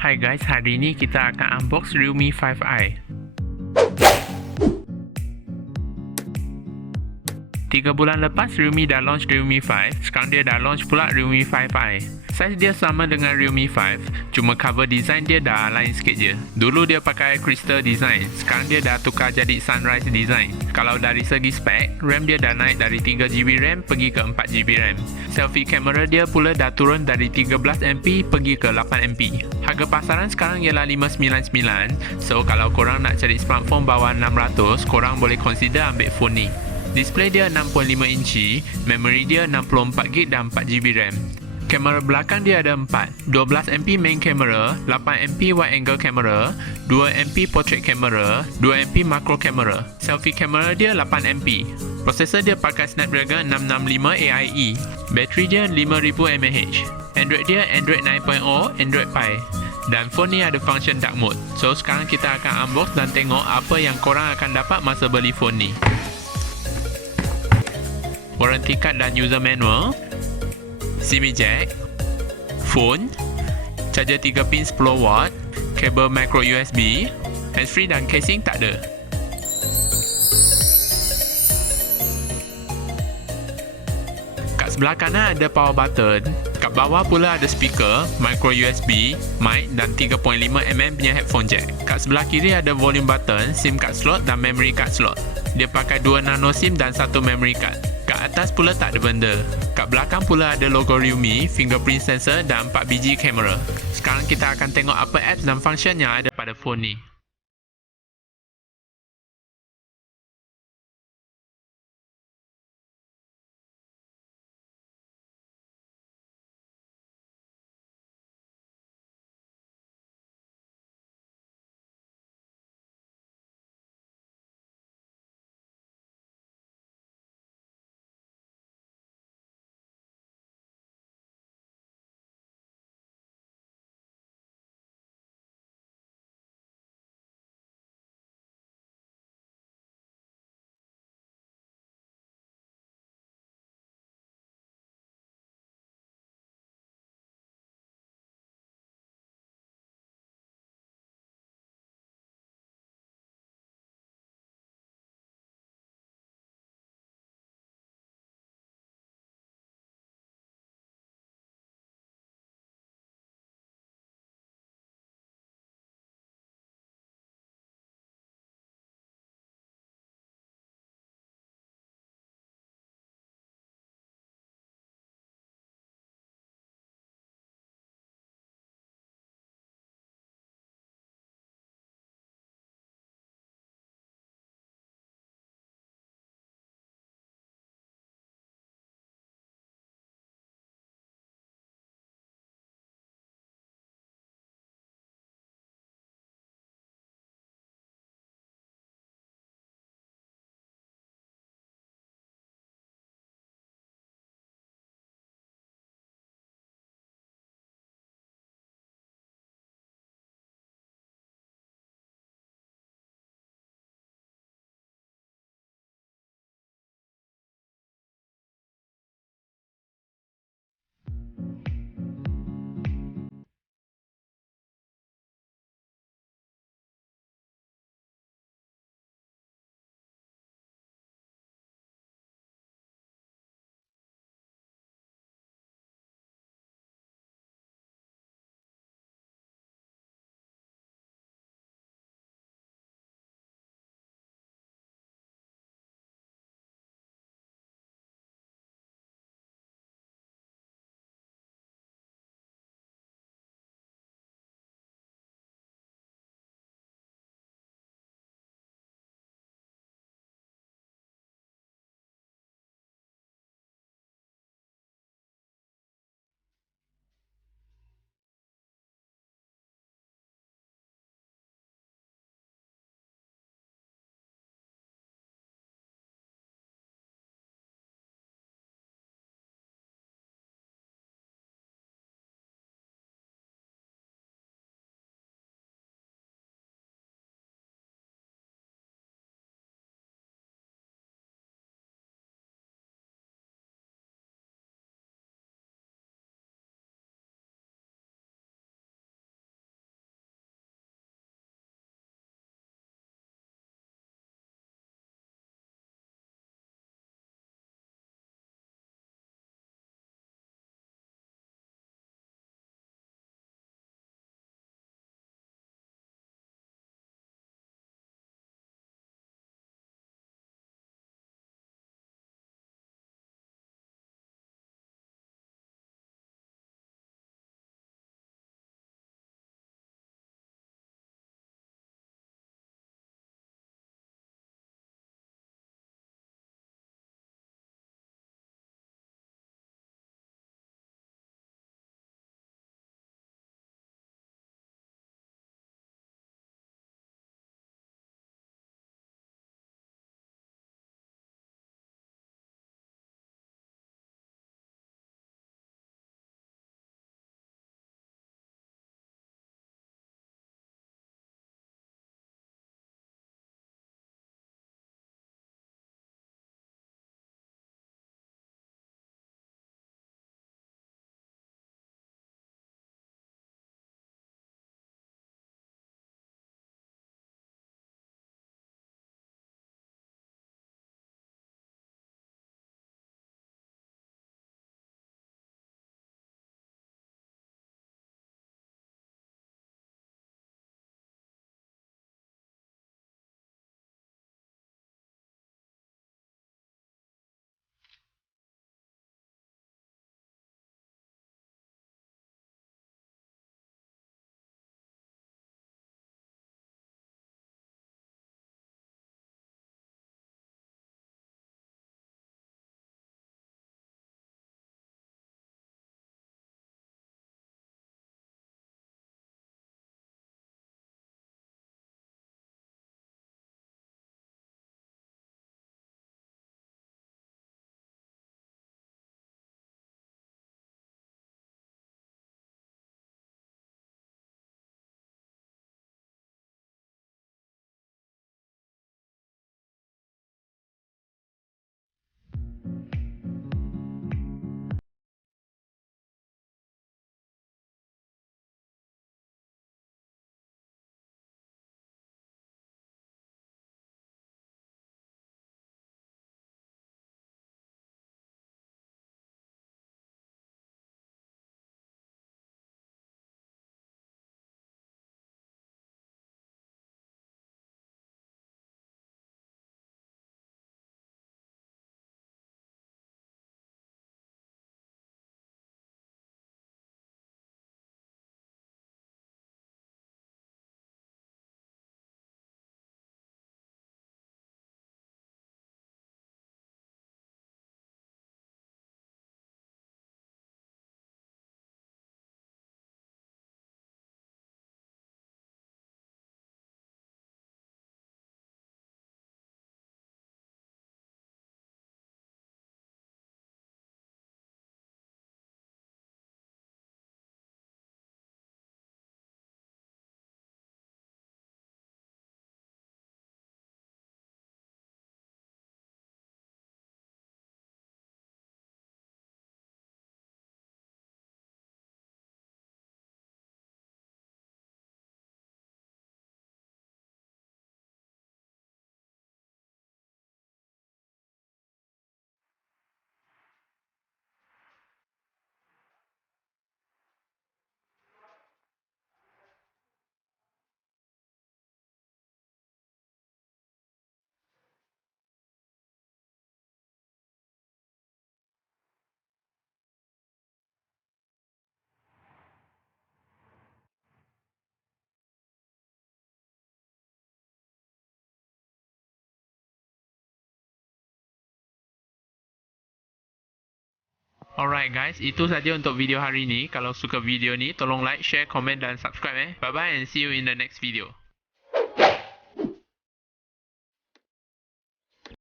Hai guys, hari ini kita akan unbox Realme 5i. 3 bulan lepas Realme dah launch Realme 5, sekarang dia dah launch pula Realme 5i. Saiz dia sama dengan Realme 5, cuma cover design dia dah lain sikit je. Dulu dia pakai crystal design, sekarang dia dah tukar jadi sunrise design. Kalau dari segi spek, RAM dia dah naik dari 3GB RAM pergi ke 4GB RAM. Selfie camera dia pula dah turun dari 13MP pergi ke 8MP. Harga pasaran sekarang ialah 599, so kalau korang nak cari smartphone bawah 600, korang boleh consider ambil phone ni. Display dia 6.5 inci, memory dia 64GB dan 4GB RAM. Kamera belakang dia ada 4, 12MP main camera, 8MP wide angle camera, 2MP portrait camera, 2MP macro camera. Selfie camera dia 8MP. Prosesor dia pakai Snapdragon 665 AIE. Bateri dia 5000 mAh. Android dia Android 9.0, Android Pie. Dan phone ni ada function dark mode. So sekarang kita akan unbox dan tengok apa yang korang akan dapat masa beli phone ni. Warranty card dan user manual, SIM jack, phone, charger 3 pin 10W, kabel micro USB, handsfree dan casing tak ada. Kat sebelah kanan ada power button, kat bawah pula ada speaker, micro USB, mic dan 3.5mm punya headphone jack. Kat sebelah kiri ada volume button, SIM card slot dan memory card slot. Dia pakai 2 nano SIM dan 1 memory card. Kat atas pula tak ada benda. Kat belakang pula ada logo Realme, fingerprint sensor dan 4 biji kamera. Sekarang kita akan tengok apa apps dan function yang ada pada phone ni. Alright guys, itu saja untuk video hari ini. Kalau suka video ni, tolong like, share, komen dan subscribe Bye bye and see you in the next video.